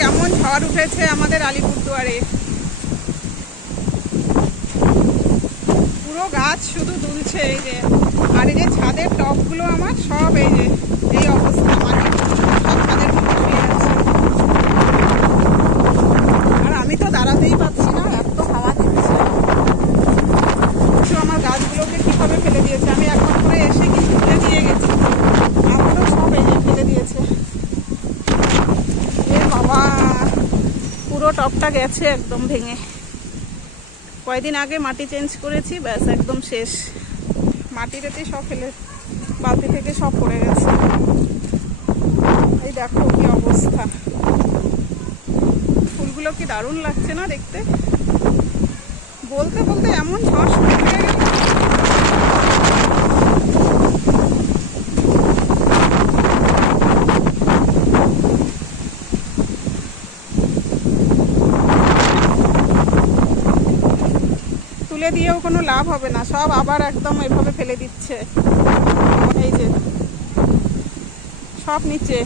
কেমন ঝড় উঠেছে আমাদের আলিপুরদুয়ারে। পুরো গাছ শুধু দুলছে এই যে। আর এই যে ছাদের টপগুলো আমার সব এই যে এই অবস্থা, মাটি সব ছাদের মধ্যে শুয়ে আছে। আর আমি তো দাঁড়াতেই পারছি না, এত হাওয়া দিচ্ছে। আমার গাছগুলোকে কিভাবে ফেলে দিয়েছে, আমি একবার করে এসে কিন্তু তুলে দিয়ে গেছি, আবারও সব এই যে ফেলে দিয়েছে। এ বাবা, পুরো টপটা গেছে একদম ভেঙে। কয়দিন আগে মাটি চেঞ্জ করেছি, ব্যাস একদম শেষ। মাটিটাতেই সব ফেলে, বালতি থেকে সব পড়ে গেছে। এই দেখো কি অবস্থা। ফুলগুলো কি দারুণ লাগছে না দেখতে। বলতে বলতে এমন ঝড় শুরু হয়ে গেল। তুলে দিয়েও কোনো লাভ হবে না, সব আবার একদম এভাবে ফেলে দিচ্ছে। এই যে সব নিচে।